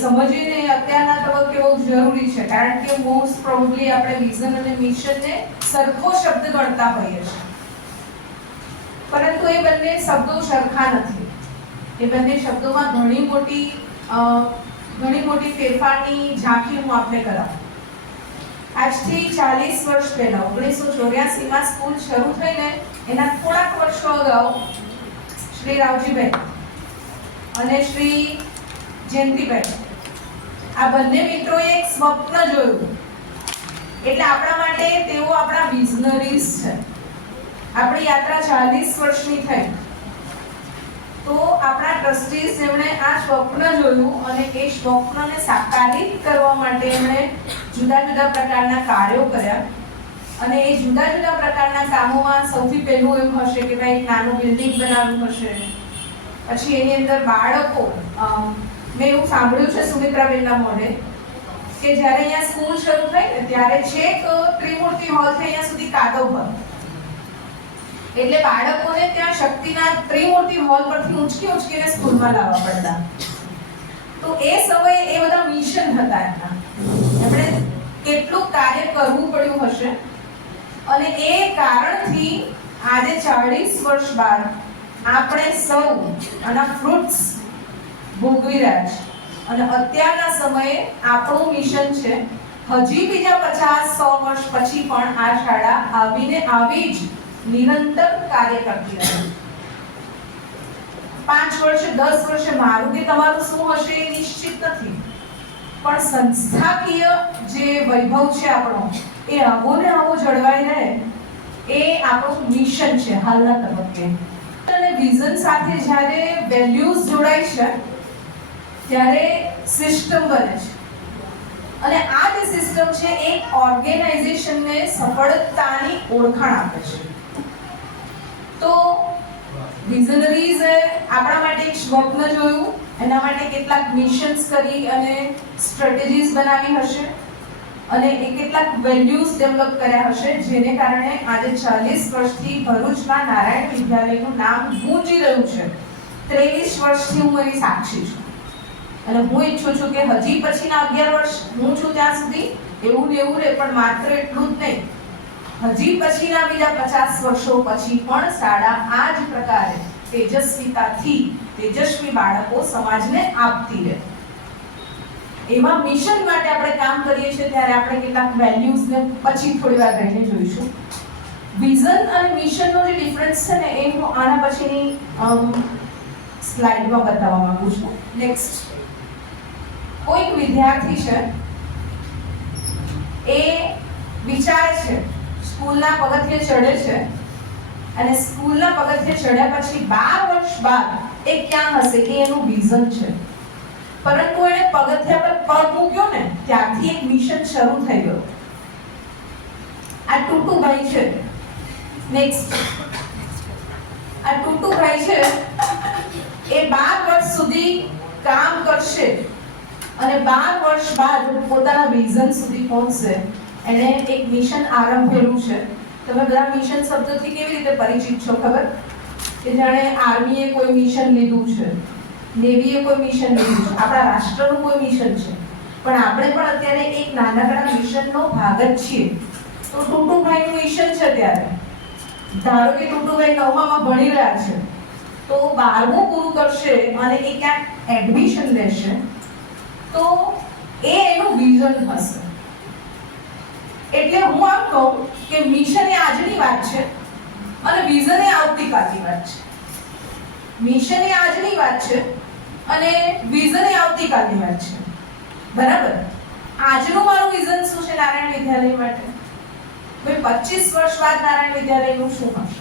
સમજીને અત્યારના તબક્કે બહુ જરૂરી છે. કારણ કે મોસ્ટ પ્રોબેબલી આપણે વિઝન અને મિશનને સરખો શબ્દ ગણતા હોઈએ છીએ. પરંતુ એ બંને શબ્દો સરખા નથી. એ બંને શબ્દોમાં ઘણી મોટી ઘણી મોટી ફેરફારની ઝાંખી હું આપને કરાવું. આજથી ચાલીસ વર્ષ પહેલા, ઓગણીસો ચોર્યાસીમાં સ્કૂલ શરૂ થઈને એના થોડાક વર્ષો અગાઉ શ્રી રાવજીબેન અને શ્રી જયંતિબેન આ બંને મિત્રોએ એક સ્વપ્ન જોયું. એટલે આપણા માટે તેઓ આપણા વિઝનરીઝ છે. આપણી યાત્રા ચાલીસ વર્ષની થઈ. તો આપણા ટ્રસ્ટીઝ જેમણે આ સ્વપ્ન જોયું અને એ સ્વપ્નને સાકારિત કરવા માટે એમણે જુદા જુદા પ્રકારના કાર્યો કર્યા. અને એ જુદા જુદા પ્રકારના કામોમાં સૌથી પહેલું એમ હશે કે ભાઈ નાનું બિલ્ડિંગ બનાવવું હશે. પછી એની અંદર બાળકો મેં એવું સાંભળ્યું છે સુમિત્રાબેનના મોઢે, કે જ્યારે અહીંયા સ્કૂલ શરૂ થઈ ને ત્યારે છેક ત્રિમૂર્તિ હોલથી અહીંયા સુધી કાદવ હતો એટલે બાળકોને ત્યાં શક્તિના ત્રિમૂર્તિ હોલ પરથી ઉંચકી ઉંચકીને સ્કૂલમાં લાવવા પડતા. તો એ સમયે એ બધા મિશન હતા એમના. એમણે કેટલું કાર્ય કરવું પડ્યું હશે. અને એ કારણથી આજે ચાળીસ વર્ષ બાદ આપણે સૌ, આના ફ્રૂટ્સ ભોગવી રહ્યા છે. અને અત્યારના સમયે આપણું મિશન છે, હજી બીજા પચાસ સો વર્ષ પછી પણ આ શાળા આવીને આવી જ નિરંતર કાર્ય કરતી રહે પાંચ વર્ષે, દસ વર્ષે મારું કે તમારું શું હશે એ નિશ્ચિત નથી. પણ સંસ્થાકીય જે વૈભવ છે આપણો, એ આવો ને આવો જળવાઈ રહે, એ આપણું મિશન છે હાલના તબક્કે. અને વિઝન સાથે જ્યારે વેલ્યુઝ જોડાય છે ત્યારે સિસ્ટમ બને છે. અને આ જે સિસ્ટમ છે, એ ઓર્ગેનાઇઝેશનને સફળતાની ઓળખાણ આપે છે. તો વિઝનરીઝે આપણા માટે એક સ્વપ્ન જોયું, એના માટે કેટલાક મિશન્સ કરી અને સ્ટ્રેટેજીસ બનાવી હશે. અને એ કેટલાક વેલ્યુઝ ડેવલપ કર્યા હશે, જેને કારણે આજે ચાલીસ વર્ષથી ભરૂચમાં નારાયણ વિદ્યાલયનું નામ ગૂંજી રહ્યું છે. ત્રેવીસ વર્ષથી હું એની સાક્ષી છું. અને હું ઈચ્છું છું કે હજી પછીના અગિયાર વર્ષ હું છું ત્યાં સુધી, એવું ને એવું રહે પણ માત્ર એટલું જ નહીં. હજી પછીના બીજા પચાસ વર્ષો પછી પણ શાળા આ જ પ્રકારે તેજસ્વીતાથી તેજસ્વી બાળકો સમાજને આપતી રહે. એવા મિશન માટે આપણે કામ કરીએ છીએ, ત્યારે આપણે કેટલાક વેલ્યુઝને પછી થોડી વાર રહીને જોઈશું. વિઝન અને મિશનનો જે ડિફરન્સ છે ને, એ હું આના પછીની સ્લાઇડમાં બતાવવા માંગુ છું. નેક્સ્ટ કોઈક વિદ્યાર્થી છે, એ વિચારે છે, સ્કૂલના પગથિયે ચડે છે અને સ્કૂલના પગથિયે ચડ્યા પછી બાર વર્ષ બાદ એ ક્યાં હશે એ એનું વિઝન છે. પરંતુ એણે પગથિયા પર પગ મૂક્યો ને, ત્યારથી એક મિશન શરૂ થઈ ગયો. આ ટુટુભાઈ છે. નેક્સ્ટ આ ટુટુભાઈ છે, એ બાર વર્ષ સુધી કામ કરશે. અને બાર વર્ષ બાદ પોતાના વિઝન સુધી પહોંચશે. એણે એક મિશન આરંભેલું છે. તમે બધા મિશન શબ્દથી કેવી રીતે પરિચિત છો ખબર? કે જાણે આર્મીએ કોઈ મિશન લીધું છે. નેવીએ કોઈ મિશન લીધું છે. આપણા રાષ્ટ્રનું કોઈ મિશન છે. પણ આપણે પણ અત્યારે એક નાનકડા મિશનનો ભાગ જ છીએ. તો ટુટુભાઈનું મિશન છે ત્યારે. ધારો કે ટુટુભાઈ નવમામાં ભણી રહ્યા છે. તો બારમું પૂરું કરશે અને એ ક્યાંક એડમિશન લેશે. તો એ એનું વિઝન હશે. એટલે હું આમ કહું કે મિશન એ આજની વાત છે અને વિઝન એ આવતીકાલની વાત છે. મિશન એ આજની વાત છે અને વિઝન એ આવતીકાલની વાત છે. બરાબર? આજનું મારું વિઝન શું છે નારાયણ વિદ્યાલય માટે? ભાઈ પચીસ વર્ષ બાદ નારાયણ વિદ્યાલયનું શું હશે?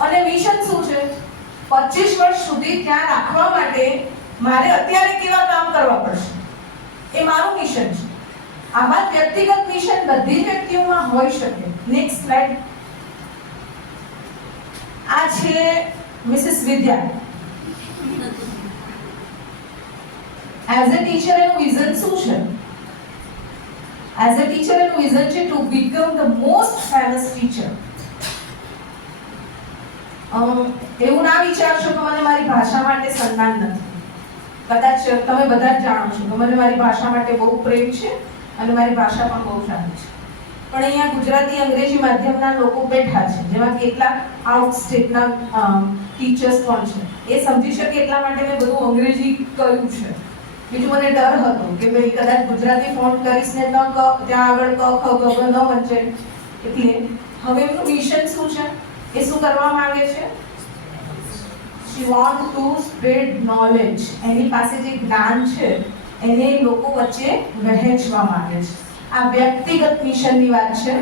અને મિશન શું છે? પચીસ વર્ષ સુધી ત્યાં રાખવા માટે મારે અત્યારે કેવા કામ કરવા પડશે? એ મારું મિશન છે. આવા વ્યક્તિગત મિશન બધી વ્યક્તિઓમાં હોઈ શકે. નેક્સ્ટ સ્લાઇડ આ છે Mrs Vidya. As a teacher એનું વિઝન શું છે? એઝ અ ટીચર એનું વિઝન છે to become the most famous teacher એવું ના વિચારશો કે મને મારી ભાષા માટે સન્માન નથી. કદાચ તમે બધા જ જાણો છો કે મને મારી ભાષા માટે બહુ પ્રેમ છે અને મારી ભાષા પણ બહુ સારી છે. પણ અહીંયા ગુજરાતી, અંગ્રેજી માધ્યમના લોકો બેઠા છે, જેમાં કેટલાક આઉટ સ્ટેટના ટીચર્સ પણ છે. એ સમજી શકે એટલા માટે મેં બધું અંગ્રેજી કર્યું છે. બીજું મને ડર હતો કે ભાઈ કદાચ ગુજરાતી ફોન કરીશ ને તો ક, ત્યાં આગળ ક, ખ, ગ ન વંચે. એટલે હવે એમનું મિશન શું છે? એ શું કરવા માંગે છે? She want to spread knowledge એની પાસે જે જ્ઞાન છે, એને લોકો વચ્ચે વહેંચવા માંગે છે. આ વ્યક્તિગત મિશનની વાત છે.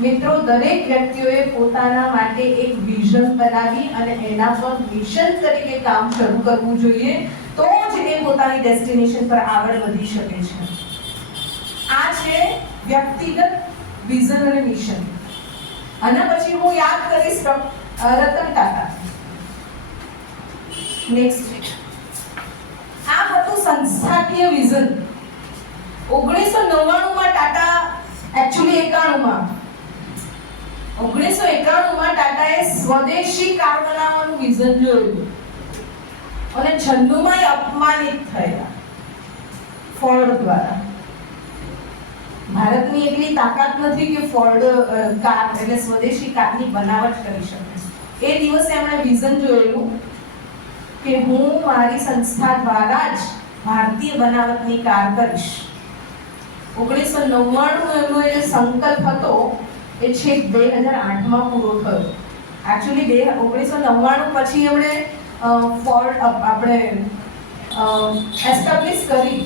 મિત્રો, દરેક વ્યક્તિઓએ પોતાના માટે એક વિઝન બનાવી અને એના પર મિશન તરીકે કામ શરૂ કરવું જોઈએ તો જ એ પોતાની ડેસ્ટિનેશન પર આગળ વધી શકે છે. આ છે વ્યક્તિગત વિઝન અને મિશન આના પછી હું યાદ કરીશ રતન ટાટા. નેક્સ્ટ આ હતું સંસ્થાકીય વિઝન. ઓગણીસો નવ્વાણુંમાં ટાટા એકચ્યુઅલી એકાણુંમાં. ઓગણીસો એકાણુંમાં ટાટાએ સ્વદેશી કાર બનાવવાનું વિઝન જોયું. અને છન્નુમાં અપમાનિત થયા. ફોર્ડ દ્વારા. ભારતની એટલી તાકાત નથી કે ફોર્ડ કાર, એટલે સ્વદેશી કારની બનાવટ કરી શકે. એ દિવસે એમણે વિઝન જોયેલું. કે હું મારી સંસ્થા દ્વારા જ ભારતીય બનાવટની કાર કરીશ. ઓગણીસો નવ્વાણું એમનો એ સંકલ્પ હતો, એ છેક બે હજાર આઠમાં પૂરો થયો. એકચ્યુઅલી બે ઓગણીસો નવ્વાણું પછી એમણે ફોર આપણે એસ્ટાબ્લિશ કરી.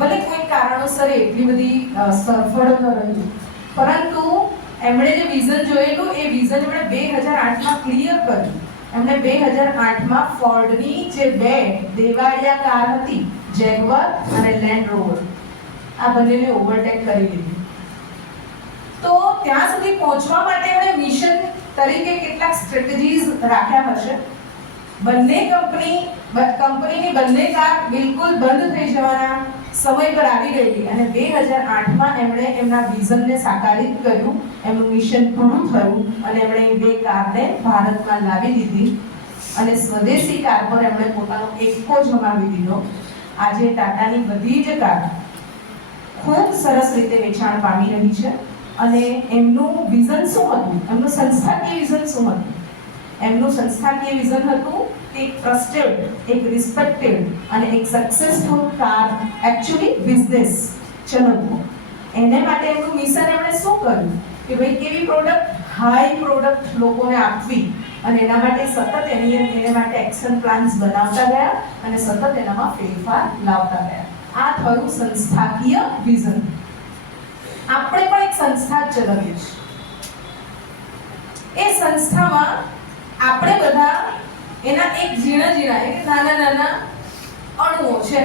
ભલે કોઈ કારણોસર એટલી બધી સફળ ન રહી. પરંતુ એમણે જે વિઝન જોયેલું, એ વિઝન એમણે બે હજાર આઠમાં ક્લિયર કર્યું. એમણે બે હજાર આઠમાં ફોર્ડની જે બે દેવાળિયા કાર હતી, જેગવર અને લેન્ડ રોવર, આ બંનેને ઓવરટેક કરી લીધી. તો ત્યાં સુધી પહોંચવા માટે એમણે મિશન તરીકે કેટલાક સ્ટ્રેટેજીસ રાખ્યા હશે. બંને કંપની કંપનીની બંને કાર બિલકુલ બંધ થઈ જવાના. સમય પર આવી ગઈ અને બે હજાર આઠમાં એમણે એમના વિઝનને સાકારિત કર્યું, એમનું મિશન પૂરું થયું અને એમણે બે કારને ભારતમાં લાવી દીધી. અને સ્વદેશી કાર પર એમણે પોતાનો એકો જમાવી દીધો. આજે ટાટાની બધી જ કાર ખૂબ સરસ રીતે વેચાણ પામી રહી છે અને એમનું વિઝન શું હતું? એમનું સંસ્થાકીય વિઝન શું હતું? એમનું સંસ્થાકીય વિઝન હતું એક ટ્રસ્ટેડ એક રિસ્પેક્ટેડ અને એક સક્સેસફુલ કાર એકચ્યુઅલી બિઝનેસ ચલાવવો એને માટે એમનું મિશન એમણે શું કર્યું? કે ભાઈ કેવી પ્રોડક્ટ હાઈ પ્રોડક્ટ લોકોને આપવી. અને એના માટે સતત એની એને માટે એક્શન પ્લાન્સ બનાવતા ગયા અને સતત એનામાં ફેરફાર લાવતા ગયા. આ થયું સંસ્થાકીય વિઝન આપણે પણ એક સંસ્થા જ ચલાવીએ છીએ. એ સંસ્થામાં આપણે બધા એના એક ઝીણા ઝીણા એટલે નાના નાના અણુઓ છે.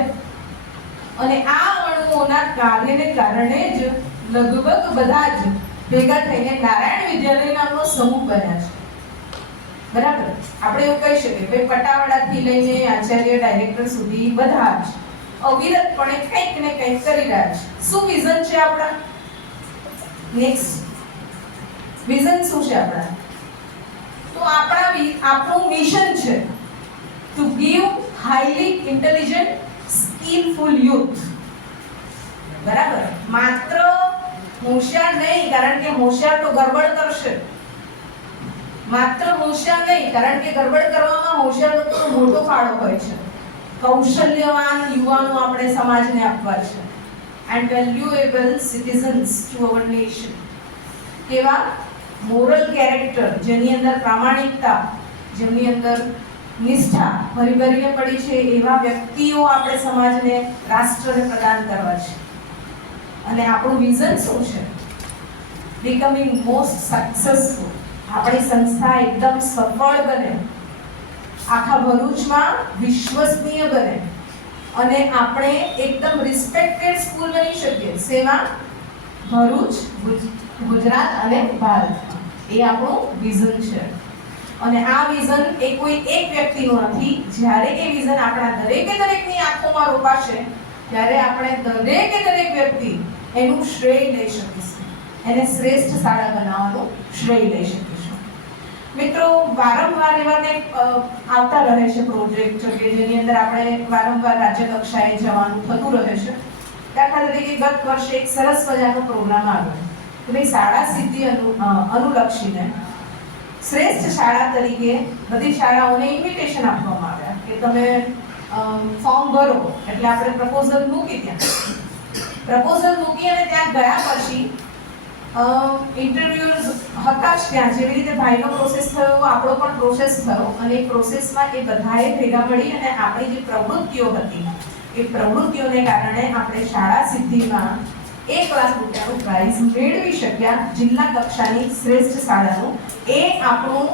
અને આ અણુઓના કાર્યને કારણે જ લગભગ બધા જ ભેગા થઈને નારાયણ વિદ્યાલય નામનો સમૂહ બન્યા છે. બરાબર? આપણે એવું કહી શકીએ ભાઈ પટાવાળાથી લઈને આચાર્ય, ડાયરેક્ટર સુધી બધા જ અવિરતપણે કંઈક ને કંઈક કરી રહ્યા છે. શું વિઝન છે આપણા? નેક્સ્ટ વિઝન શું છે આપણા? તો આપણા આપણું મિશન છે to give highly intelligent skilful youth બરાબર? માત્ર હોશિયાર નહીં, કારણ કે હોશિયાર તો ગરબડ કરશે. માત્ર હોશિયાર નહીં, કારણ કે ગરબડ કરવામાં હોશિયાર લોકોનો મોટો ફાળો હોય છે. કૌશલ્યવાન યુવાનો આપણે સમાજને આપવા છે. And valuable citizens to our nation કેવા? મોરલ કેરેક્ટર જેની અંદર પ્રામાણિકતા, જેમની અંદર નિષ્ઠા ભરીભરીને પડી છે, એવા વ્યક્તિઓ આપણે સમાજને રાષ્ટ્રને પ્રદાન કરવા છે. અને આપણું વિઝન શું છે? બીકમિંગ મોસ્ટ સક્સેસફુલ આપણી સંસ્થા એકદમ સફળ બને. આખા ભરૂચમાં વિશ્વસનીય બને. અને આપણે એકદમ રિસ્પેક્ટેડ સ્કૂલ બની શકીએ. સેવા ભરૂચ ગુજરાત અને ભારતમાં એ આપણું વિઝન છે. અને આ વિઝન એ કોઈ એક વ્યક્તિનું નથી. જ્યારે એ વિઝન આપણા દરેકે દરેકની આંખોમાં રોપાશે ત્યારે આપણે દરેકે દરેક વ્યક્તિ એનું શ્રેય લઈ શકીશું. એને શ્રેષ્ઠ શાળા બનાવવાનું શ્રેય લઈ શકીશું. મિત્રો, વારંવાર એવા કંઈક આવતા રહે છે પ્રોજેક્ટ કે જેની અંદર આપણે વારંવાર રાજ્ય કક્ષાએ જવાનું થતું રહે છે. દાખલા તરીકે ગત વર્ષે એક સરસ મજાનો પ્રોગ્રામ આવ્યો. કે શાળા સિદ્ધિ અનુલક્ષીને શ્રેષ્ઠ શાળા તરીકે બધી શાળાઓને ઇન્વિટેશન આપવામાં આવ્યા કે તમે ફોર્મ ભરો. એટલે આપણે પ્રપોઝલ મૂકી ત્યાં. પ્રપોઝલ મૂકી અને ત્યાં ગયા પછી ઇન્ટરવ્યુઝ હતા જ ત્યાં. જેવી રીતે ભાઈનો પ્રોસેસ થયો, આપણો પણ પ્રોસેસ થયો. અને એ પ્રોસેસમાં એ બધાએ ભેગા મળી અને આપણી જે પ્રવૃત્તિઓ હતી, એ પ્રવૃત્તિઓને કારણે આપણે શાળા સિદ્ધિમાં એક લાખ રૂપિયાનું પ્રાઇઝ મેળવી શક્યા જિલ્લા કક્ષાની શ્રેષ્ઠ શાળાનું. એ આપણું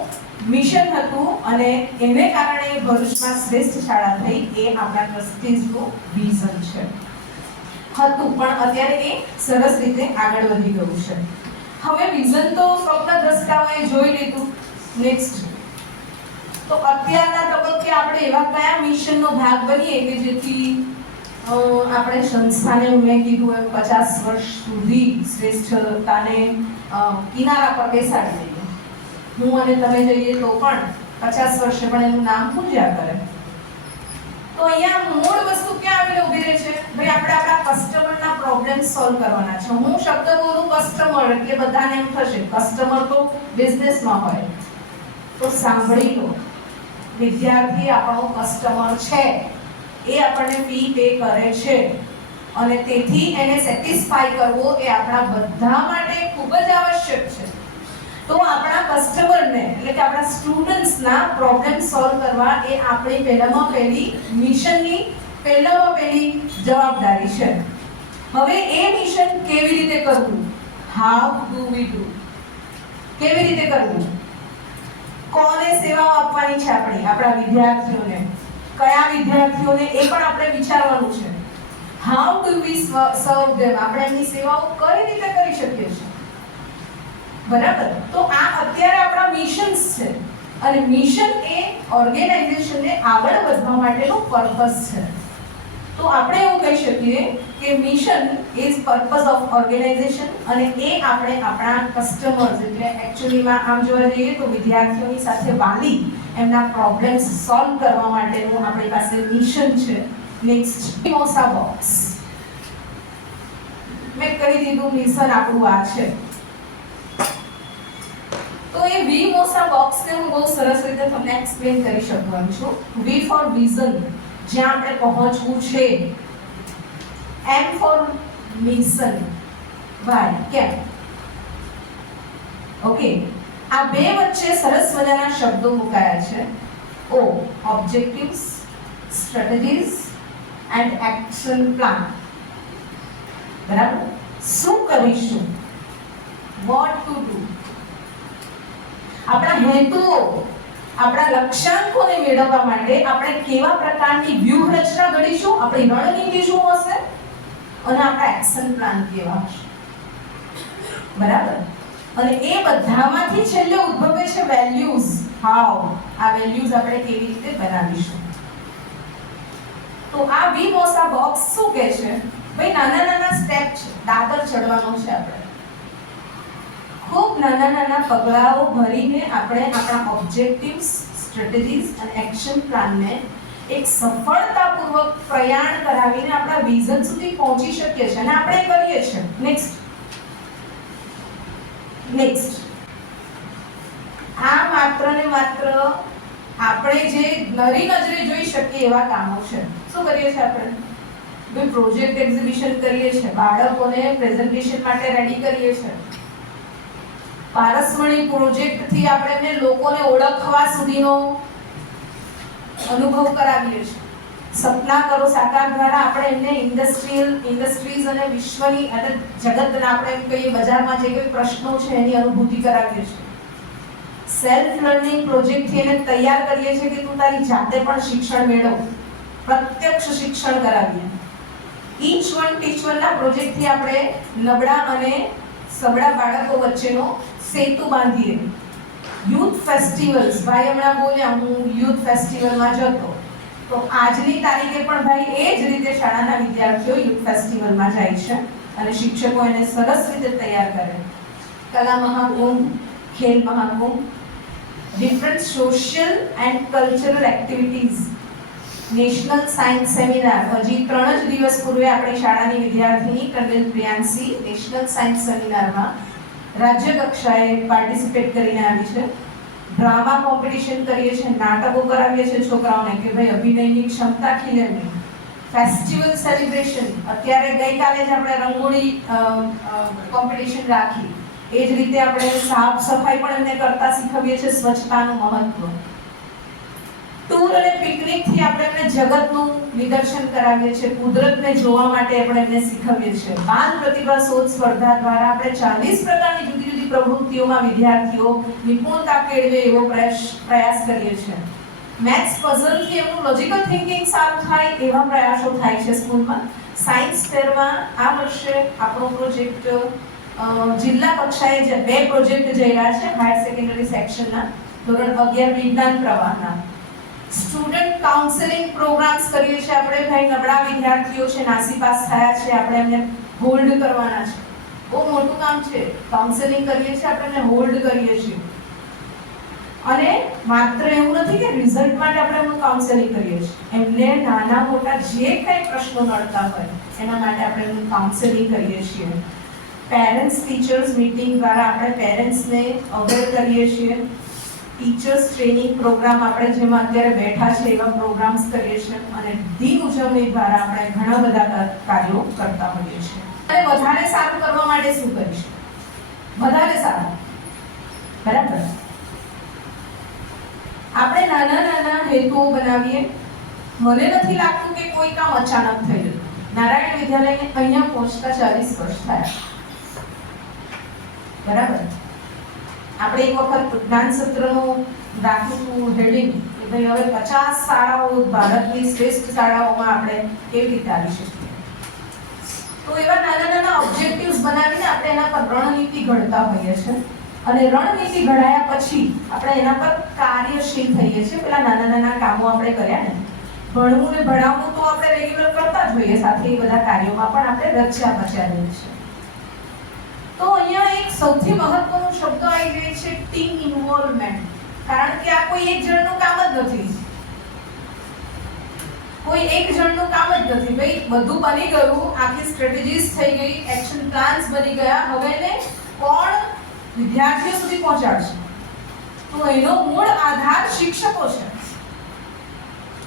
મિશન હતું અને એને કારણે ભરૂચમાં શ્રેષ્ઠ શાળા થઈ. એ આપણા ટ્રસ્ટીઝનું વિઝન છે. હતું, પણ અત્યારે એ સરસ રીતે આગળ વધી ગયું છે. હવે વિઝન તો સ્વપ્નદ્રષ્ટાઓએ જોઈ લીધું. નેક્સ્ટ તો અત્યારના તબક્કે આપણે એવા કયા મિશનનો ભાગ બનીએ કે જેથી આપણે સંસ્થાને મેં કીધું એમ પચાસ વર્ષ સુધી શ્રેષ્ઠતાને કિનારા પર બેસાડી દઈએ હું અને તમે જઈએ તો પણ પચાસ વર્ષે પણ એનું નામ પૂજ્યા કરે. તો અહીંયા મૂળ વસ્તુ ક્યાં આવીને ઊભી રહે છે? ભાઈ, આપણે આપણા કસ્ટમરના પ્રોબ્લેમ સોલ્વ કરવાના છે. હું શબ્દ બોલું કસ્ટમર એટલે બધાને એમ થશે કસ્ટમર તો બિઝનેસમાં હોય. તો સાંભળી લો, વિદ્યાર્થી આપણો કસ્ટમર છે. એ આપણને ફી પે કરે છે. અને તેથી એને સેટિસ્ફાઈ કરવો એ આપણા બધા માટે ખૂબ જ આવશ્યક છે. તો આપણા કસ્ટમરને એટલે કે આપણા સ્ટુડન્ટ્સના પ્રોબ્લેમ સોલ્વ કરવા એ આપણી પહેલામાં પહેલી મિશનની પહેલામાં પહેલી જવાબદારી છે. હવે એ મિશન કેવી રીતે કરવું? હાઉ ડુ વી ડુ કેવી રીતે કરવું? કોને સેવાઓ આપવાની છે આપણી, આપણા વિદ્યાર્થીઓને? કયા વિદ્યાર્થીઓને એ પણ આપણે વિચારવાનું છે. હાઉ ડુ વી સર્વ ધેમ આપણે એમની સેવાઓ કઈ રીતે કરી શકીએ છીએ? બરાબર? તો આ અત્યારે આપણા મિશન્સ છે. અને મિશન એ ઓર્ગેનાઇઝેશનને આગળ વધવા માટેનો પર્પસ છે. તો આપણે એવું કહી શકીએ કે mission is purpose of organisation અને એ આપણે આપણા કસ્ટમર્સ એટલે એકચ્યુઅલીમાં આમ જોવા જઈએ તો વિદ્યાર્થીઓની સાથે વાલી એમના પ્રોબ્લેમ્સ સોલ્વ કરવા માટેનું આપણી પાસે મિશન છે. નેક્સ્ટ મોસા બોક્સ મેં કહી દીધું મિશન આપણું આ છે. તો એ વી મોસા બોક્સને હું બહુ સરસ રીતે તમને એક્સપ્લેન કરી શકવાનું છું. વી ફોર વિઝન જ્યાં આપણે પહોંચવું છે. એમ ફોર મિશન વાય કેમ? ઓકે આ બે વચ્ચે સરસ મજાના શબ્દો મુકાયા છે. O objectives strategies and action plan બરાબર? શું કરીશું? વોટ ટુ ડુ આપણા હેતુઓ, આપણા લક્ષ્યાંકોને મેળવવા માટે આપણે કેવા પ્રકારની વ્યૂહરચના ઘડીશું? આપણી રણનીતિ શું હશે? અને આપણા એક્શન પ્લાન કેવા હશે? બરાબર? અને એ બધામાંથી છેલ્લે ઉદ્ભવે છે વેલ્યુઝ હાઉ. આ વેલ્યુઝ આપણે કેવી રીતે બનાવીશું? તો આ વી મોસા બોક્સ શું કહે છે? ભાઈ, નાના નાના સ્ટેપ છે. દાદર ચડવાનો છે આપણે. ખૂબ નાના નાના પગલાઓ ભરીને આપણે આપણા ઓબ્જેક્ટિવ્સ સ્ટ્રેટેજીસ અને એક્શન પ્લાનને એક સફળતાપૂર્વક પ્રયાણ કરાવીને આપણા વિઝન સુધી પહોંચી શકીએ છીએ. અને આપણે કરીએ છીએ. નેક્સ્ટ નેક્સ્ટ આ માત્ર ને માત્ર આપણે જે નરી નજરે જોઈ શકીએ એવા કામો છે. શું કરીએ છીએ આપણે? કોઈ પ્રોજેક્ટ એક્ઝિબિશન કરીએ છીએ, બાળકોને પ્રેઝન્ટેશન માટે રેડી કરીએ છીએ. પારસમણી પ્રોજેક્ટથી આપણે એમને લોકોને ઓળખવા સુધીનો અનુભવ કરાવીએ છીએ. સપના કરો સાકાર દ્વારા આપણે એમને ઇન્ડસ્ટ્રીયલ ઇન્ડસ્ટ્રીઝ અને વિશ્વની અને જગતના આપણે એમ કહીએ, બજારમાં જે કોઈ પ્રશ્નો છે એની અનુભૂતિ કરાવીએ છીએ. સેલ્ફ લર્નિંગ પ્રોજેક્ટથી એને તૈયાર કરીએ છીએ કે તું તારી જાતે પણ શિક્ષણ મેળવ. પ્રત્યક્ષ શિક્ષણ કરાવીએ. ઈચ વન ટીચ વનના પ્રોજેક્ટથી આપણે નબળા અને સબળા બાળકો વચ્ચેનો સેતુ બાંધીએ. યુથ ફેસ્ટિવલ્સ ભાઈ હમણાં બોલ્યા, હું યુથ ફેસ્ટિવલમાં જતો તો આજની તારીખે પણ ભાઈ એ જ રીતે શાળાના વિદ્યાર્થીઓ યુથ ફેસ્ટિવલમાં જાય છે અને શિક્ષકો એને સરસ રીતે તૈયાર કરે. Kala Mahakumbh, Khel Mahakumbh different social and cultural activities national science seminar હજી ત્રણ જ દિવસ પૂર્વે આપણી શાળાની વિદ્યાર્થીની કર્નલ પ્રિયાંશી નેશનલ સાયન્સ સેમિનારમાં રાજ્ય કક્ષાએ પાર્ટિસિપેટ કરીને આવી છે. ડ્રામા કોમ્પિટિશન કરીએ છીએ, નાટકો કરાવીએ છીએ છોકરાઓને કે ભાઈ અભિનયની ક્ષમતા ખીલે નહીં. ફેસ્ટિવલ સેલિબ્રેશન અત્યારે ગઈકાલે જ આપણે રંગોળી કોમ્પિટિશન રાખી. એ જ રીતે આપણે સાફ સફાઈ પણ એમને કરતા શીખવીએ છીએ, સ્વચ્છતાનું મહત્વ. ટૂર અને પિકનિકથી આપણે એમને જગતનું નિદર્શન કરાવીએ છીએ, કુદરતને જોવા માટે આપણે એમને શીખવીએ છીએ. બાલ પ્રતિભા શોધ સ્પર્ધા દ્વારા આપણે ચાલીસ પ્રકારની જુદી જુદી પ્રવૃત્તિઓમાં વિદ્યાર્થીઓ નિપુણતા કેળવે એવો પ્રયાસ કરીએ છીએ. મેથ્સ પઝલથી એમનું લોજિકલ થિંકિંગ સારું થાય એવા પ્રયાસો થાય છે સ્કૂલમાં. સાયન્સ ફેરમાં આ વર્ષે આપણો પ્રોજેક્ટ જિલ્લા કક્ષાએ જે બે પ્રોજેક્ટ જઈ રહ્યા છે હાયર સેકન્ડરી સેક્શનના ધોરણ અગિયાર વિજ્ઞાન પ્રવાહના. સ્ટુડન્ટ કાઉન્સેલિંગ પ્રોગ્રામ્સ કરીએ છીએ આપણે. ભાઈ નબળા વિદ્યાર્થીઓ છે નાસીપાસ થયા છે, આપણે એમને હોલ્ડ કરવાના છે. બહુ મોટું કામ છે. કાઉન્સેલિંગ કરીએ છીએ આપણે હોલ્ડ કરીએ છીએ. અને માત્ર એવું નથી કે રિઝલ્ટ માટે આપણે એમનું કાઉન્સેલિંગ કરીએ છીએ. એમને નાના મોટા જે કંઈ પ્રશ્નો નડતા હોય, એના માટે આપણે એમનું કાઉન્સેલિંગ કરીએ છીએ. પેરેન્ટ્સ ટીચર્સ મીટિંગ દ્વારા આપણે પેરેન્ટ્સને અવેર કરીએ છીએ. ટીચર્સ ટ્રેનિંગ પ્રોગ્રામ આપણે જેમાં અત્યારે બેઠા છે, એવા પ્રોગ્રામ્સ કરીએ છીએ. અને દિન ઉજવણી દ્વારા આપણે ઘણા બધા કાર્યો કરતા હોઈએ છીએ. અને વધારે સારું કરવા માટે શું કરીશ? વધારે સારું. બરાબર? આપણે નાના નાના હેતુઓ બનાવીએ. મને નથી લાગતું કે કોઈ કામ અચાનક જતું નારાયણ વિદ્યાલયને અહીંયા પહોંચતા ચાલીસ વર્ષ થયા. બરાબર? આપણે એક વખત જ્ઞાન સત્રનું રાખ્યું હેડિંગ કે ભાઈ હવે પચાસ શાળાઓ, ભારતની શ્રેષ્ઠ શાળાઓમાં આપણે કેવી રીતે આવી શકીએ? તો એવા નાના નાના ઓબ્જેક્ટિવ્સ બનાવીને આપણે એના પર રણનીતિ ઘડતા હોઈએ છીએ અને રણનીતિ ઘડાયા પછી આપણે એના પર કાર્યશીલ થઈએ છીએ. પેલા નાના નાના કામો આપણે કર્યા ને. ભણવું ને ભણાવવું તો આપણે રેગ્યુલર કરતા જ હોઈએ. સાથે એ બધા કાર્યોમાં પણ આપણે રચ્યા બચ્યા રહીએ છીએ. તો અહીંયા એક સૌથી મહત્વનો શબ્દ આવી જાય છે ટીમ ઇન્વોલ્વમેન્ટ કારણ કે આ કોઈ એક જણનું કામ જ નથી. કોઈ એક જણનું કામ જ નથી. ભાઈ, બધું બની ગયું. આખી સ્ટ્રેટેજીસ થઈ ગઈ એક્શન પ્લાન્સ બની ગયા. હવે એને કોણ વિદ્યાર્થીઓ સુધી પહોંચાડશે? તો એનો મૂળ આધાર શિક્ષકો છે.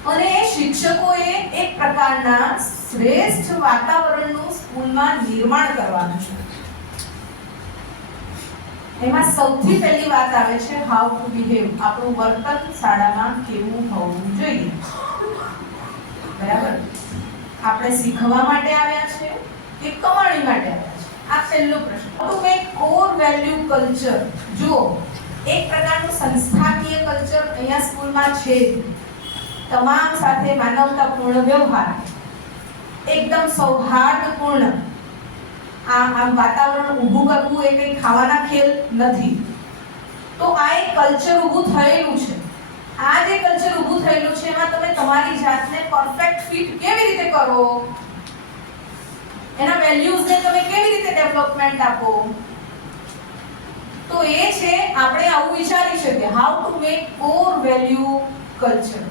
અને એ શિક્ષકોએ એક પ્રકારના શ્રેષ્ઠ વાતાવરણનું સ્કૂલમાં નિર્માણ કરવાનું છે. એમાં સૌથી પહેલી વાત આવે છે હાઉ ટુ બિહેવ આપણું વર્તન શાળામાં કેવું હોવું જોઈએ? બરાબર? આપણે શીખવા માટે આવ્યા છે કે કમાણી માટે આવ્યા છે? આ પહેલો પ્રશ્ન. To make core value culture જુઓ, એક પ્રકારનું સંસ્થાકીય કલ્ચર અહીંયા સ્કૂલમાં છે તમામ સાથે માનવતાપૂર્ણ વ્યવહાર. એકદમ સૌહાર્દપૂર્ણ. આ આમ વાતાવરણ ઊભું કરવું એ કંઈ ખાવાના ખેલ નથી. તો આ એક કલ્ચર ઊભું થયેલું છે. આ જે કલ્ચર ઊભું થયેલું છે, એમાં તમે તમારી જાતને પરફેક્ટ ફિટ કેવી રીતે કરો? એના વેલ્યુઝને તમે કેવી રીતે ડેવલપમેન્ટ આપો? તો એ છે, આપણે આવું વિચારી શકીએ how to make core value culture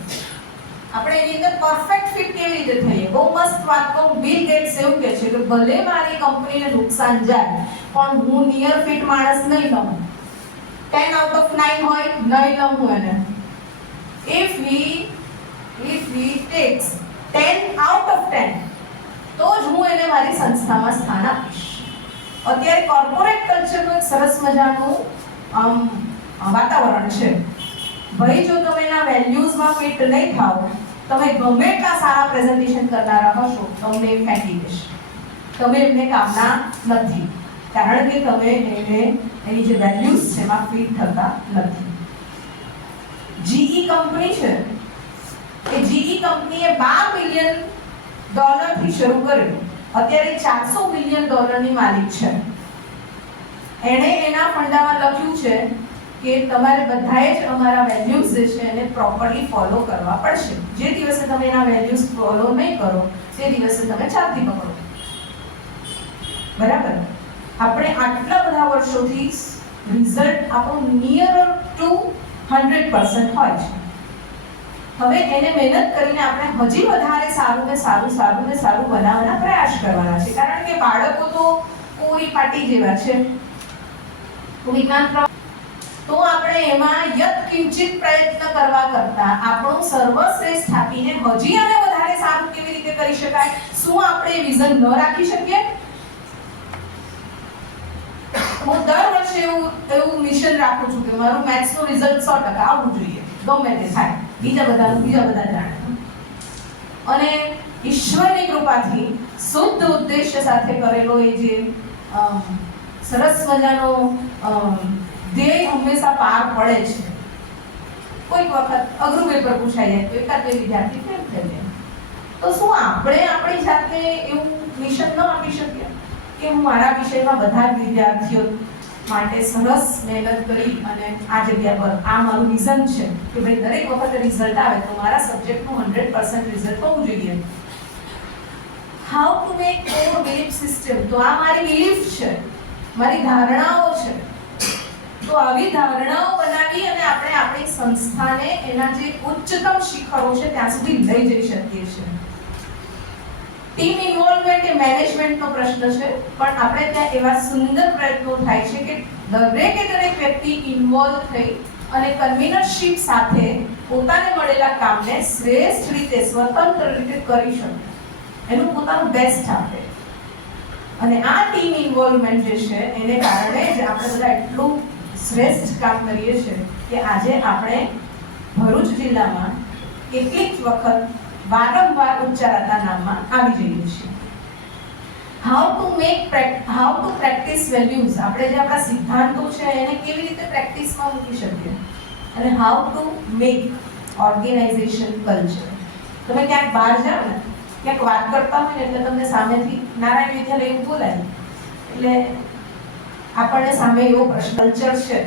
આપણે એની અંદર પરફેક્ટ ફિટ કેવી રીતે થઈએ? બહુ મસ્ત વાત કહું બિલ ગેટ્સ એવું કહે છે કે ભલે મારી કંપનીને નુકસાન જાય, પણ હું નિયર ફિટ માણસ નહીં લઉં. ટેન આઉટ ઓફ નાઇન હોય, નહીં લઉં હું એને. If we if we takes 10 out of 10 તો જ હું એને મારી સંસ્થામાં સ્થાન આપીશ. અત્યારે કોર્પોરેટ કલ્ચરનું એક સરસ મજાનું, આમ વાતાવરણ છે. ભાઈ, જો તમે એના વેલ્યુઝમાં ફિટ નહીં થાવ, તમે ગમે એટલા સારા પ્રેઝન્ટેશન કરનારા હશો તમને ફેંકી દેશે. તમે એમને કામના નથી. કારણ કે તમે એને, એની જે વેલ્યુઝ છે એમાં ફિટ થતા નથી. જીઈ કંપની છે. એ જીઈ કંપનીએ 12 મિલિયન ડોલરથી શરૂ કર્યું. અત્યારે ચારસો મિલિયન ડોલરની માલિક છે. એણે એના ફંડામાં લખ્યું છે કે તમારે બધાએ જ અમારા વેલ્યુઝ જે છે એને પ્રોપરલી ફોલો કરવા પડશે. જે દિવસે તમે એના વેલ્યુઝ ફોલો નહીં કરો, તે દિવસે તમે ચાલતી પકડો. બરાબર? આપણે આટલા બધા વર્ષોથી રિઝલ્ટ આપણું નિયર ટુ હંડ્રેડ પર્સન્ટ હોય છે. હવે એને મહેનત કરીને આપણે હજી વધારે સારું ને સારું સારું ને સારું બનાવવાના પ્રયાસ કરવાના છે. કારણ કે બાળકો તો પૂરી પાટી જેવા છે. વિજ્ઞાન તો આપણે એમાં યત્કિંચિત પ્રયત્ન કરવા કરતા આપણું સર્વશ્રેષ્ઠ આપીને હજી અને વધારે સારું કેવી રીતે કરી શકાય? શું આપણે વિઝન ન રાખી શકીએ? હું દર વર્ષે એવું એવું મિશન રાખું છું કે મારું મેથ્સનું રિઝલ્ટ સો ટકા આવવું જોઈએ. ગમે તે થાય. બીજા બધા બીજા બધા જાણે. અને ઈશ્વરની કૃપાથી શુદ્ધ ઉદ્દેશ્ય સાથે કરેલો એ જે સરસ મજાનો ધ્યેય હંમેશા પાર પડે છે. કોઈક વખત અઘરું પેપર પૂછાઈ જાય તો એકાદ બે વિદ્યાર્થી ફેલ થઈ જાય. તો શું આપણે આપણી જાતે એવું મિશન ન આપી શકીએ? કે હું મારા વિષયમાં બધા વિદ્યાર્થીઓ માટે સરસ મહેનત કરી અને આ જગ્યા પર આ મારું વિઝન છે કે ભાઈ દરેક વખતે રિઝલ્ટ આવે તો મારા સબ્જેક્ટનું હંડ્રેડ પર્સન્ટ રિઝલ્ટ હોવું જોઈએ. How to make core belief system તો આ મારી બિલીફ છે, મારી ધારણાઓ છે. તો આવી ધારણાઓ બનાવી અને આપણે આપણી સંસ્થાને એના જે ઉચ્ચતમ શિખરો છે ત્યાં સુધી લઈ જઈ શકીએ છીએ. ટીમ ઇન્વોલ્વમેન્ટ એ મેનેજમેન્ટનો પ્રશ્ન છે. પણ આપણે ત્યાં એવા સુંદર પ્રયત્નો થાય છે કે દરેકે દરેક વ્યક્તિ ઇન્વોલ્વ થઈ અને કન્વીનરશીપ સાથે પોતાને મળેલા કામને શ્રેષ્ઠ રીતે, સ્વતંત્ર રીતે કરી શકે. એનું પોતાનું બેસ્ટ આપે. અને આ ટીમ ઇન્વોલ્વમેન્ટ જે છે, એને કારણે જ આપણે બધા એટલું શ્રેષ્ઠ કામ કરીએ છીએ કે આજે આપણે ભરૂચ જિલ્લામાં કેટલીક વખત વારંવાર ઉચ્ચારાતા નામમાં આવી રહ્યું છે how to make how to practise values આપણે જે આપણા સિદ્ધાંતો છે, એને કેવી રીતે પ્રેક્ટિસમાં મૂકી શકીએ? અને how to make organisation culture તમે ક્યાંક બહાર જાઓ ને, ક્યાંક વાત કરતા હોય ને, એટલે તમને સામેથી નારાયણ વિદ્યાલય એવું બોલાય. એટલે આપણને સામે એવો પ્રશ્ન કલ્ચર છે.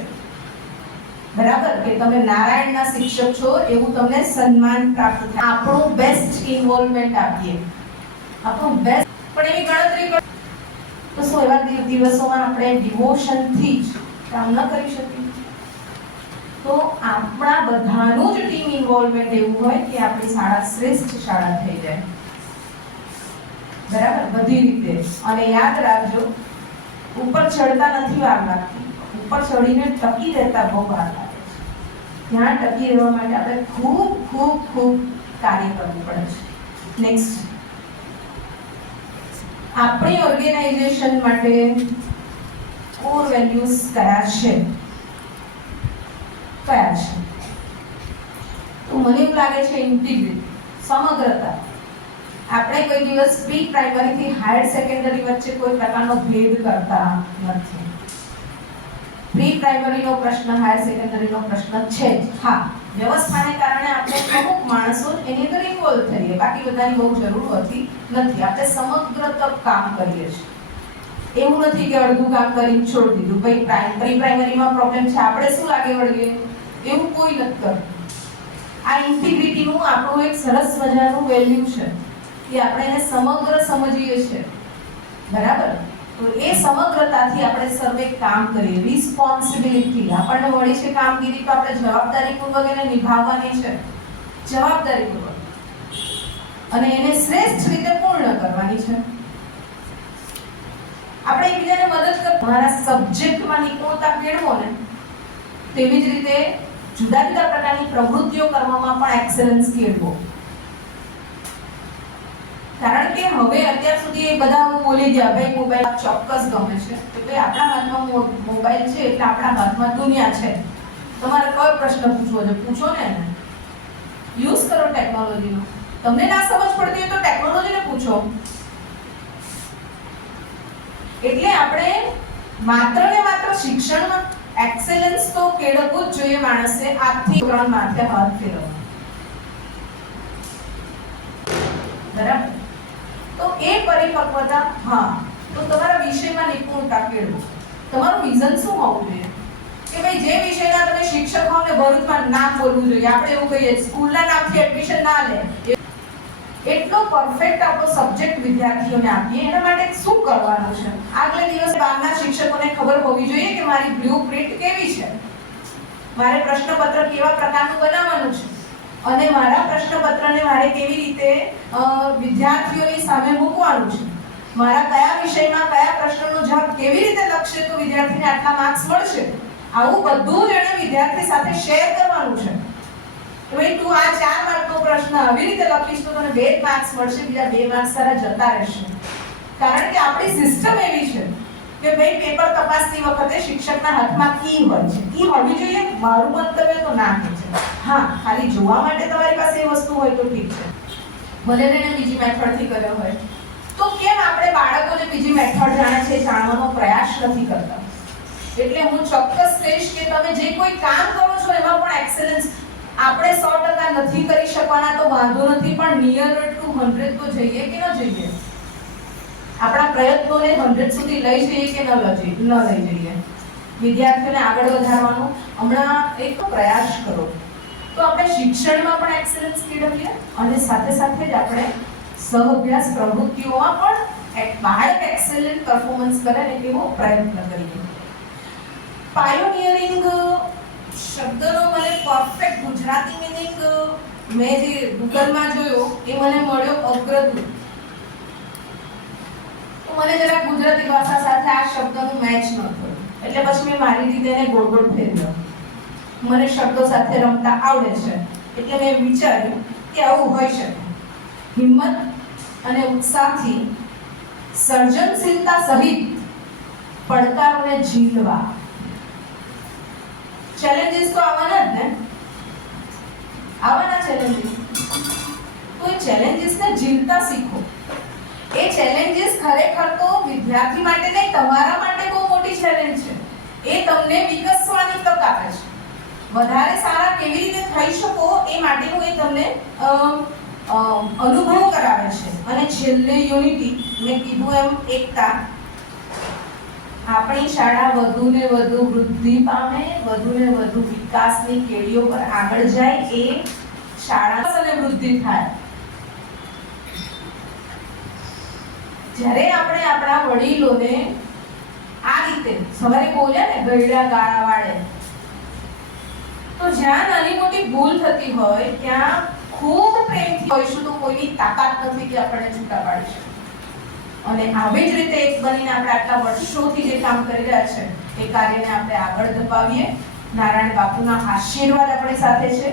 બરાબર? કે તમે નારાયણના શિક્ષક છો, એવું તમને સન્માન પ્રાપ્ત થાય. આપણું બેસ્ટ ઇન્વોલ્વમેન્ટ આપીએ. આપણું બેસ્ટ પણ એવી ગણતરી કરો તો શું, એવા દિવસોમાં આપણે ડિવોશનથી જ કામ ન કરી શકીએ? તો આપણા બધાનું જ ટીમ ઇન્વોલ્વમેન્ટ એવું હોય કે આપણી શાળા શ્રેષ્ઠ શાળા થઈ જાય. બરાબર? બધી રીતે. અને યાદ રાખજો, ઉપર ચડતા નથી વાર લાગતી. ઉપર ચડીને ટકી રહેતા બહુ વાર ત્યાં ટકી રહેવા માટે આપણે ખૂબ ખૂબ ખૂબ કાર્ય કરવું પડે છે. નેક્સ્ટ આપણી ઓર્ગેનાઇઝેશન માટે કોર વેલ્યુઝ કયા છે? કયા છે? તો મને એવું લાગે છે ઇન્ટિગ્રિટી સમગ્રતા. આપણે કોઈ દિવસ પ્રી પ્રાઇમરી થી હાયર સેકન્ડરી વચ્ચે કોઈ પ્રકારનો ભેદ કરતા નથી. પ્રી પ્રાઇમરીનો પ્રશ્ન, હાયર સેકન્ડરીનો પ્રશ્ન છે જ. હા, વ્યવસ્થાને કારણે આપણે અમુક માણસો એની અંદર ઇન્વોલ્વ થઈએ. બાકી બધાની બહુ જરૂર હોતી નથી. આપણે સમગ્ર તક કામ કરીએ છીએ. એવું નથી કે અડધું કામ કરીને છોડી દીધું. ભાઈ, પ્રાઇમ, પ્રી પ્રાઇમરીમાં પ્રોબ્લેમ છે. આપણે શું લાગે વળીએ? એવું કોઈ નથી કરતું. આ ઇન્ટિગ્રિટીનું આપણું એક સરસ મજાનું વેલ્યુ છે કે આપણે એને સમગ્ર સમજીએ છીએ. બરાબર? તો એ સમગ્રતાથી આપણે સર્વે કામ કરીએ. રિસ્પોન્સિબિલિટી આપણને મળી છે કામગીરી તો આપણે જવાબદારીપૂર્વક એને નિભાવવાની છે. જવાબદારીપૂર્વક. અને એને શ્રેષ્ઠ રીતે પૂર્ણ કરવાની છે. આપણે એકબીજાને મદદ કર તમારા સબ્જેક્ટમાં નિપુણતા કેળવો ને તેવી જ રીતે જુદા જુદા પ્રકારની પ્રવૃત્તિઓ કરવામાં પણ એક્સેલન્સ કેળવો. કારણ કે હવે અત્યાર સુધી એ બધા હું બોલી ગયા ભાઈ મોબાઈલ ચોક્કસ ગમે છે. તો ભાઈ આપણા હાથમાં મોબાઈલ છે એટલે આપણા હાથમાં દુનિયા છે. તમારે કયો પ્રશ્ન પૂછવો છે? પૂછો ને યુઝ કરો ટેકનોલોજીનો તમને ના સમજ પડતી હોય તો ટેકનોલોજીને પૂછો. એટલે આપણે માત્ર ને માત્ર શિક્ષણમાં એક્સેલન્સ તો કેળવવું જ જોઈએ માણસે આજથી ત્રણ માથે હાથ ફેરવવા બરાબર? એ પરિપક્વતા, હા. તો તમારા વિષયમાં નિપુણતા કેળવો તમારું વિઝન શું હોવું જોઈએ? કે ભાઈ જે વિષયના તમે શિક્ષક હો ને ભરૂચમાં નામ બોલવું જોઈએ. આપણે એવું કહીએ, સ્કૂલના નામથી એડમિશન ના લે. એટલો પરફેક્ટ આપણો સબ્જેક્ટ વિદ્યાર્થીઓને આપીએ. એના માટે શું કરવાનું છે? આગલે દિવસ બહારના શિક્ષકોને ખબર હોવી જોઈએ કે મારી બ્લુ પ્રિન્ટ કેવી છે? મારે પ્રશ્નપત્ર કેવા પ્રકારનું બનાવવાનું છે? અને મારા પ્રશ્નપત્રને મારે કેવી રીતે વિદ્યાર્થીઓની સામે મૂકવાનું છે? મારા કયા વિષયમાં કયા પ્રશ્નનો જવાબ કેવી રીતે લખશે તો વિદ્યાર્થીને આટલા માર્ક્સ મળશે? આવું બધું એણે વિદ્યાર્થી સાથે શેર કરવાનું છે. ભાઈ તું આ ચાર માર્કનો પ્રશ્ન આવી રીતે લખીશ તો તને બે માર્ક્સ મળશે, બીજા બે માર્ક્સ તારા જતા રહેશે. કારણ કે આપણી સિસ્ટમ એવી છે. કે ભાઈ પેપર તપાસતી વખતે શિક્ષકના હાથમાં કી હોય છે? કી હોવી જોઈએ? મારું મંતવ્ય તો ના હોય છે. હા, ખાલી જોવા માટે તમારી પાસે એ વસ્તુ હોય તો ઠીક છે. ભલે તેને બીજી મેથડથી કર્યો હોય. તો કેમ આપણે બાળકોને બીજી મેથડ જાણે છે જાણવાનો પ્રયાસ નથી કરતા? એટલે હું ચોક્કસ કહીશ કે તમે જે કોઈ કામ કરો છો એમાં પણ એક્સેલન્સ આપણે સો ટકા નથી કરી શકવાના તો વાંધો નથી, પણ નિયર ટુ હંડ્રેડ તો જઈએ કે ન જઈએ? આપણા પ્રયત્નોને હંડ્રેડ સુધી લઈ જઈએ કે ન લઈ ન લઈ જઈએ. વિદ્યાર્થીઓને આગળ વધારવાનો હમણાં એક પ્રયાસ કરો. તો આપણે શિક્ષણમાં પણ એક્સેલન્સ કેળવીએ અને સાથે સાથે જ આપણે સહઅભ્યાસ પ્રવૃત્તિઓમાં પણ બાળક એક્સેલન્ટ પરફોર્મન્સ કરે ને એવો પ્રયત્ન કરીએ. પાયોનિયરિંગ શબ્દનો મને પરફેક્ટ ગુજરાતી મિનિંગ મેં જે ગૂગલમાં જોયો એ મને મળ્યો અગ્રદૂત. મને જરા ગુજરાતી ભાષા સાથે આ શબ્દનું મેચ ન થયું. એટલે પછી મેં મારી રીતે એને ગોળ ગોળ મને શબ્દો સાથે રમતા આવડે છે. એટલે મેં વિચાર્યું કે આવું હોઈ શકે. હિંમત અને ઉત્સાહથી સર્જનશીલતા સહિત પડકારોને જીતવા ચેલેન્જીસ તો આવવાના જ ને? આવવાના ચેલેન્જીસ તો એ ચેલેન્જીસને જીતતા શીખો. એ ચેલેન્જીસ ખરેખર તો વિદ્યાર્થી માટે નહીં, તમારા માટે બહુ મોટી ચેલેન્જ છે. એ તમને વિકસવાની તક આપે છે. વધારે સારા કેવી રીતે થઈ શકો એ માટેનું એ તમને અનુભવ કરાવે છે. અને છેલ્લે યુનિટી મેં કીધું એમ એકતા. આપણી શાળા વધુ ને વધુ વૃદ્ધિ પામે વધુ ને વધુ વિકાસની કેડીઓ પર આગળ જાય, એ શાળા અને વૃદ્ધિ થાય. જ્યારે આપણે આપણા વડીલોને આ રીતે સવારે બોલ્યા ને ગયડા ગાળા વાળે, તો જ્યાં નાની મોટી ભૂલ થતી હોય, ત્યાં ખૂબ પ્રેમથી હોઈશું તો કોઈની તાકાત નથી કે આપણને છૂટા પાડી શકે. અને આવી જ રીતે એક બનીને આપણે આટલા વર્ષોથી જે કામ કરી રહ્યા છે, એ કાર્યને આપણે આગળ ધપાવીએ. નારાયણ બાપુના આશીર્વાદ આપણી સાથે છે.